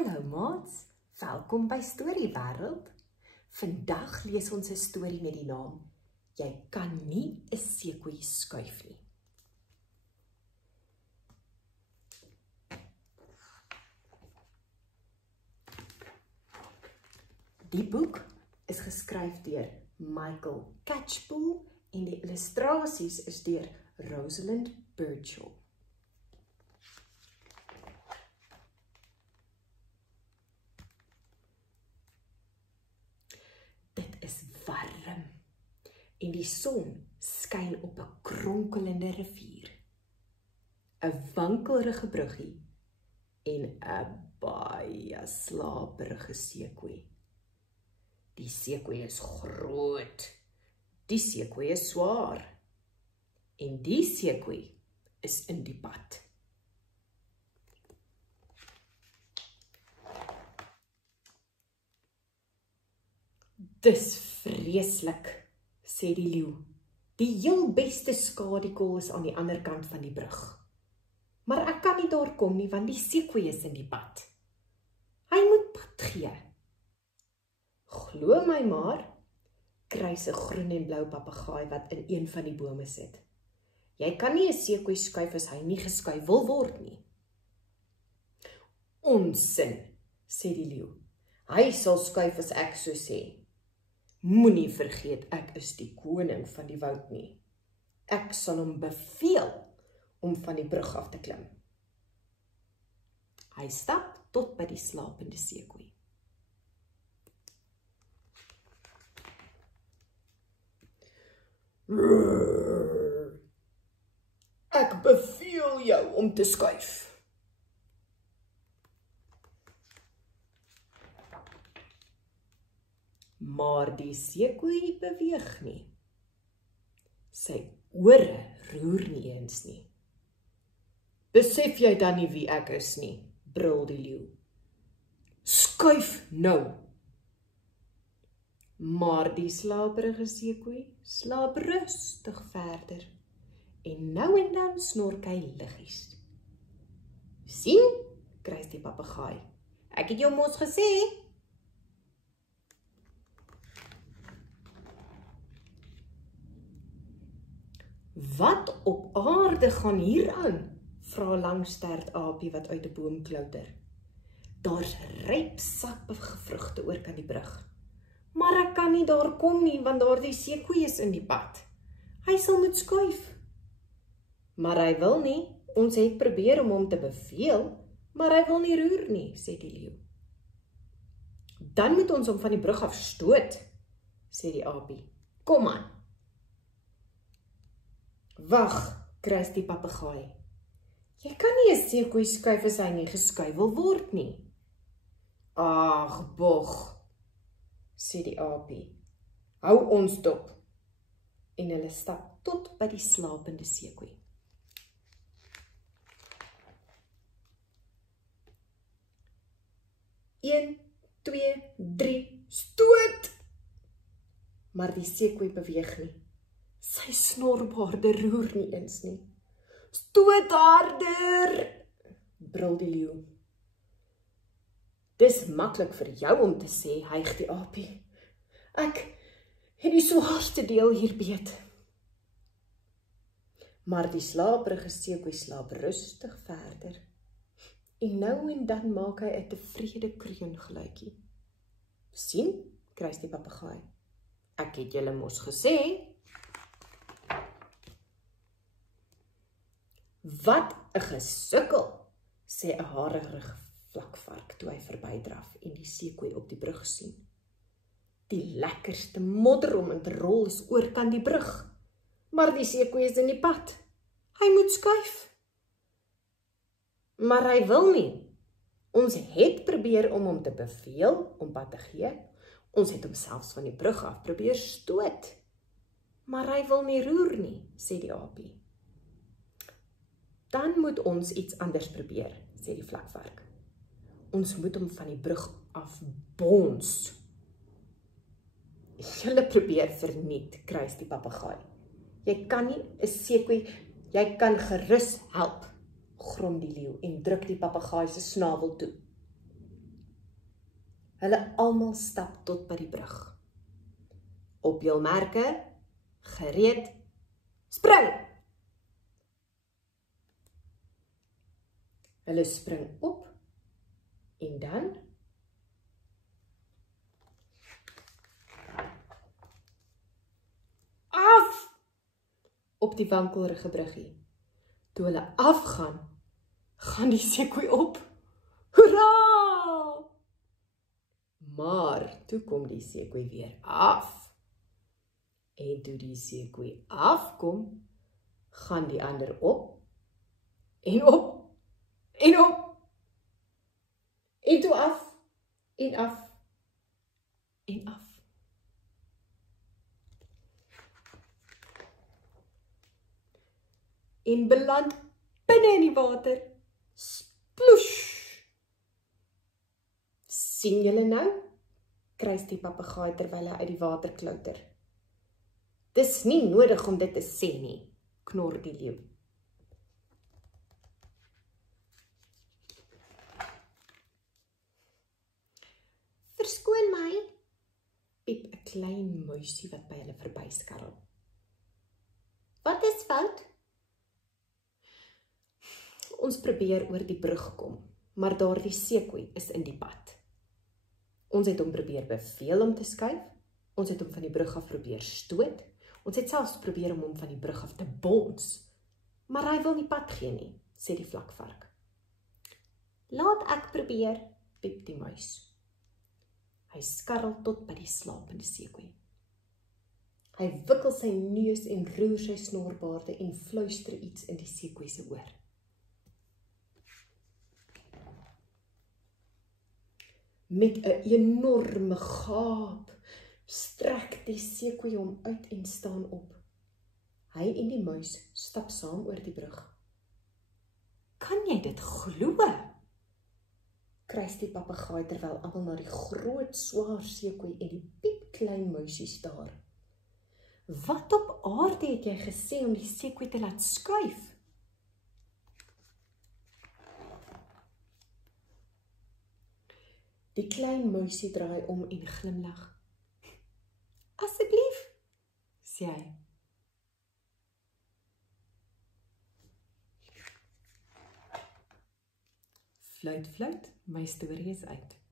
Hallo maats, welkom by Storiewêreld. Vandag lees ons 'n storie met die naam Jy kan nie 'n seekoei skuif nie. Die boek is geskryf deur Michael Catchpole en die illustrasies is deur Rosalind Birchall. Dit is warm en die son skyn op 'n kronkelende rivier, 'n wankelrige bruggie en 'n baie slaperige seekoei. Die seekoei is groot, die seekoei is swaar en die seekoei is in die pad. Dis vreeslik, sê die leeu. Die heel beste skadikol is aan die ander kant van die brug. Maar ek kan nie daar kom nie, want die seekoei is in die pad. Hy moet pad gee. Glo my maar, kruis 'n groen en blou papegaai wat in een van die bome sit. Jy kan nie 'n seekoei skuif as hy nie geskuif wil word nie. Onsin, sê die leeu. Hy sal skuif as ek so sê. Moenie vergeet ek is die koning van die woud nie. Ek sal hom beveel om van die brug af te klim. Hy stap tot by die slapende seekoei. Ek beveel jou om te skuif. Maar die seekoei beweeg nie. Sy ore roer nie eens nie. Besef jy dan nie wie ek is nie, brul die leeu. Skuif nou! Maar die slaperige seekoei slaap rustig verder en nou en dan snork hy liggies. Sien, kruis die papegaai. Ek het jou mos gesê. Wat op aarde gaan hier aan? Vra 'n langstert aapie wat uit 'n boom klouter. Daar's ryp sappige vrugte oor kan die brug. Maar ek kan nie daar kom nie, want daardie seekoei is in die pad. Hy sal moet skuif. Maar hy wil nie. Ons het probeer om hom te beveel, maar hy wil nie roer nie, sê die leeu. Dan moet ons hom van die brug af stoot, sê die aapie. Kom aan. Wag, kruis die papegaai. Jy kan nie 'n seekoei skuif as hy nie geskuif wil word nie. Ag, bog, sê die aapie. Hou ons dop. En hulle stap tot by die slapende seekoei. Een, 2, 3, stoot! Maar die seekoei beweeg nie. Sy snorbaarde roer nie eens nie. Stoot harder, brul die leeu. Dis maklik vir jou om te sê, hyg die aapie. Ek het die swaarste deel hier beet. Maar die slaperige seekoei slaap rustig verder. En nou en dan maak hy 'n tevrede kreungeluidjie. Sien, kruis die papegaai. Ek het julle mos gesê. Wat 'n gesukkel, sê 'n harige vlakvark toe hy verbydraf en die seekoei op die brug sien. Die lekkerste modder om in te rol is oor kan die brug, maar die seekoei is in die pad. Hy moet skuif. Maar hy wil nie. Ons het probeer om hom te beveel om pad te gee. Ons het hom selfs van die brug af probeer stoot. Maar hy wil nie roer nie, sê die aapie. Dan moet ons iets anders probeer, sê die vlakvark. Ons moet hom van die brug af bons. Julle probeer verniet, kruis die papegaai. Jy kan nie 'n seekoei, jy kan gerus help, grom die leeu en druk die papegaai se snavel toe. Hulle almal stap tot by die brug. Op jul merke, gereed, spring! Hulle spring op en dan af op die wankelrige bruggie. Toe hulle afgaan, gaan die seekoei op. Hoera! Maar toe kom die seekoei weer af. En toe die seekoei afkom, gaan die ander op en op en op. En toe af en af en af. En beland binne in die water. Sploes! Sien julle nou? Kruis die papegaai terwyl hy uit die water klouter. Dis nie nodig om dit te sê nie, knor die leeu. Verskoon my, piep 'n klein muisie wat by hulle verbyskarrel. Wat is fout? Ons probeer oor die brug kom, maar daardie seekoei is in die pad. Ons het hom probeer beveel om te skuif, ons het hom van die brug af probeer stoot, ons het selfs probeer om hom van die brug af te bons, maar hy wil nie pad gee nie, sê die vlakvark. Laat ek probeer, piep die muis. Hy skarrel tot by die slapende seekoei. Hy wikkel sy neus en roer sy snorbaarde en fluister iets in die seekoei se oor. Met 'n enorme gaap strek die seekoei hom uit en staan op. Hy en die muis stap saam oor die brug. Kan jy dit glo? Kruis die papegaai terwyl almal na die groot swaar seekoei en die piepklein muisie staar. Wat op aarde het jy gesê om die seekoei te laat skuif? Die klein muisie draai om en glimlag. Asseblief, sê hy. Fluit, fluit, my storie is uit.